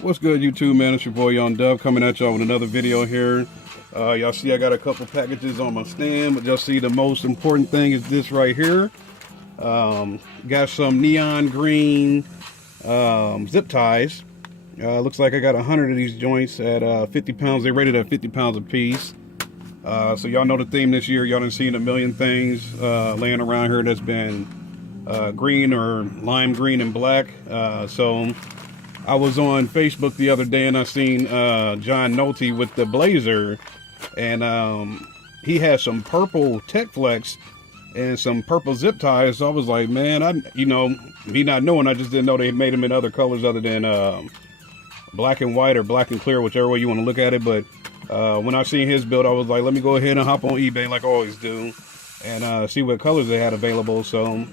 What's good, YouTube, man? It's your boy Young Dub coming at y'all with another video here. Y'all see I got a couple packages on my stand, but y'all see the most important thing is this right here. Got some neon green zip ties. Looks like I got 100 of these joints at 50 pounds. They rated at 50 pounds a piece. So y'all know the theme this year. Y'all done seen a million things laying around here that's been green or lime green and black. So I was on Facebook the other day and I seen John Nolte with the blazer, and he had some purple Tech Flex and some purple zip ties. So I was like, man, me not knowing, I just didn't know they made them in other colors other than black and white or black and clear, whichever way you want to look at it. But when I seen his build, I was like, let me go ahead and hop on eBay like I always do and see what colors they had available. So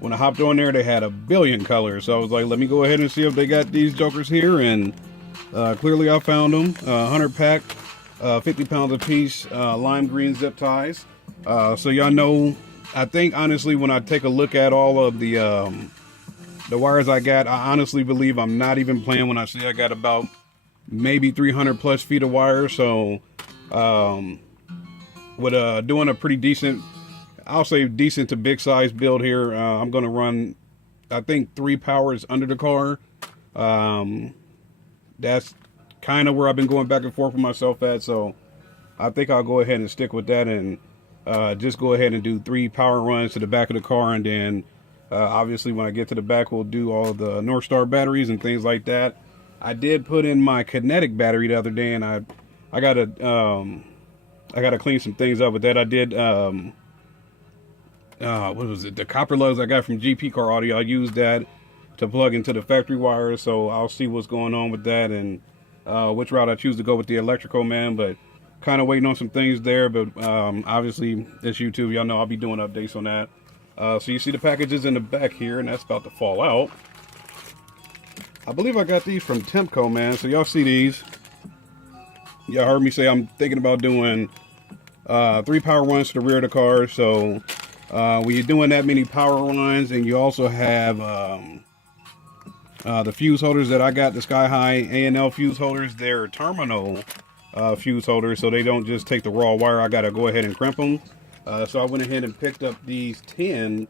when I hopped on there, they had a billion colors. So I was like, let me go ahead and see if they got these jokers here. And clearly I found them. 100 pack, 50 pounds a piece, lime green zip ties. So y'all know, I think honestly, when I take a look at all of the wires I got, I honestly believe I'm not even playing when I say I got about maybe 300 plus feet of wire. So with doing a pretty decent, I'll say decent to big size build here, I'm going to run, I think, 3 powers under the car. That's kind of where I've been going back and forth with myself at. So I think I'll go ahead and stick with that and just go ahead and do 3 power runs to the back of the car. And then obviously when I get to the back, we'll do all the North Star batteries and things like that. I did put in my kinetic battery the other day, and I gotta clean some things up with that. I did what was it, the copper lugs I got from GP Car Audio. I used that to plug into the factory wires, so I'll see what's going on with that and which route I choose to go with the electrical, man. But kind of waiting on some things there. But obviously it's YouTube, y'all know I'll be doing updates on that. So you see the packages in the back here, and that's about to fall out. I believe I got these from Temco, man. So y'all see these. Y'all heard me say I'm thinking about doing 3 power runs to the rear of the car. So when you're doing that many power runs, and you also have the fuse holders that I got, the Sky High A&L fuse holders, they're terminal fuse holders, so they don't just take the raw wire. I gotta go ahead and crimp them. So I went ahead and picked up these 10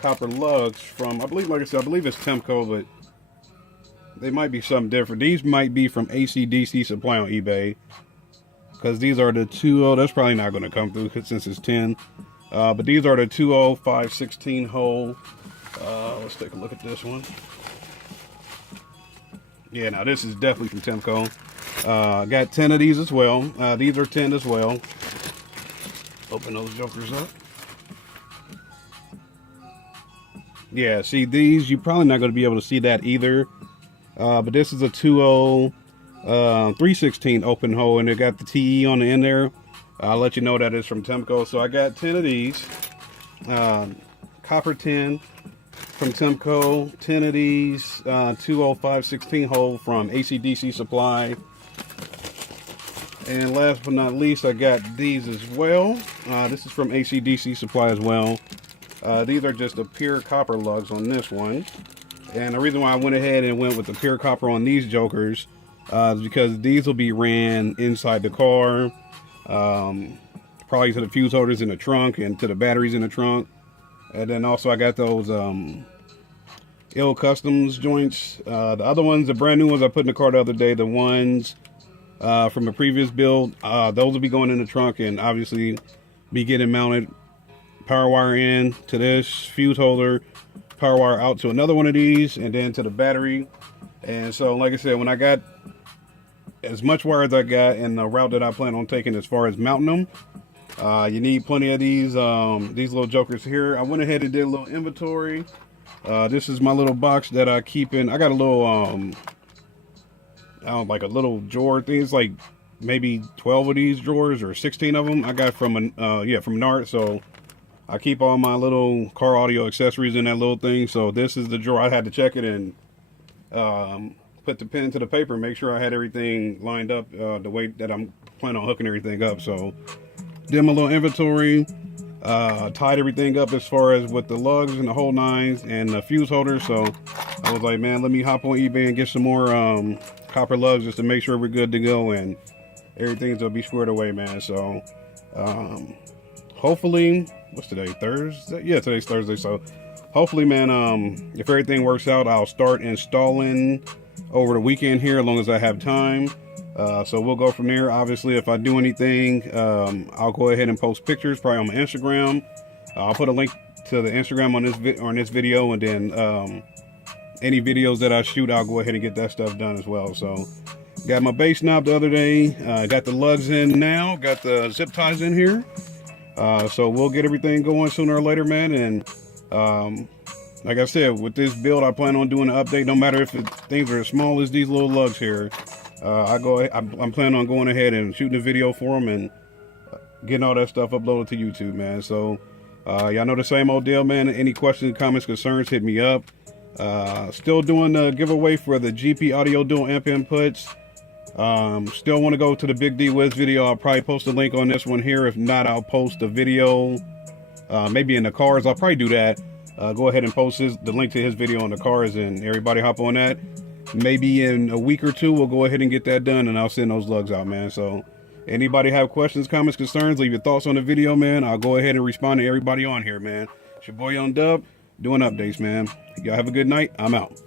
copper lugs from, I believe, like I said, I believe it's Temco, but they might be something different. These might be from AC/DC Supply on eBay, because these are the 2.0. That's probably not going to come through since it's 10. But these are the 2.0 5/16 hole. Let's take a look at this one. Yeah, now this is definitely from Temco. Got 10 of these as well. These are 10 as well. Open those jokers up. Yeah, see, these, you're probably not going to be able to see that either. But this is a 2.0 3/16 open hole, and it got the TE on the end there. I'll let you know that it's from Temco. So I got 10 of these. Copper 10 from Temco. 10 of these 2.0 5/16 hole from AC/DC Supply. And last but not least, I got these as well. This is from AC/DC Supply as well. These are just the pure copper lugs on this one. And the reason why I went ahead and went with the pure copper on these jokers is because these will be ran inside the car, probably to the fuse holders in the trunk and to the batteries in the trunk. And then also I got those ill customs joints. The other ones, the brand new ones I put in the car the other day, the ones from the previous build, those will be going in the trunk and obviously be getting mounted. Power wire in to this fuse holder, power wire out to another one of these, and then to the battery. And so, like I said, when I got as much wire as I got and the route that I plan on taking as far as mounting them, you need plenty of these little jokers here. I went ahead and did a little inventory. This is my little box that I keep in. I got a little like a little drawer thing. It's like maybe 12 of these drawers or 16 of them I got from from NART. So I keep all my little car audio accessories in that little thing. So this is the drawer. I had to check it and put the pen to the paper, make sure I had everything lined up the way that I'm planning on hooking everything up. So did my little inventory, tied everything up as far as with the lugs and the whole nines and the fuse holders. So I was like, man, let me hop on eBay and get some more copper lugs just to make sure we're good to go and everything's gonna be squared away, man. So hopefully, what's today? Thursday? Yeah, today's Thursday. So hopefully, man, if everything works out, I'll start installing over the weekend here as long as I have time. So we'll go from there. Obviously, if I do anything, I'll go ahead and post pictures probably on my Instagram. I'll put a link to the Instagram on this video, and then any videos that I shoot, I'll go ahead and get that stuff done as well. So got my base knob the other day, got the lugs in now, got the zip ties in here. So we'll get everything going sooner or later, man. And like I said, with this build, I plan on doing an update. No matter if things are as small as these little lugs here, I'm planning on going ahead and shooting a video for them and getting all that stuff uploaded to YouTube, man. So y'all know the same old deal, man. Any questions, comments, concerns, hit me up. Still doing the giveaway for the GP audio dual amp inputs. Still want to go to the Big D Wiz video. I'll probably post a link on this one here. If not, I'll post a video maybe in the cars. I'll probably do that. Go ahead and post the link to his video on the cars, and everybody hop on that. Maybe in a week or two, we'll go ahead and get that done, and I'll send those lugs out, man. So anybody have questions, comments, concerns, leave your thoughts on the video, man. I'll go ahead and respond to everybody on here, man. It's your boy Young Dub doing updates, man. Y'all have a good night. I'm out.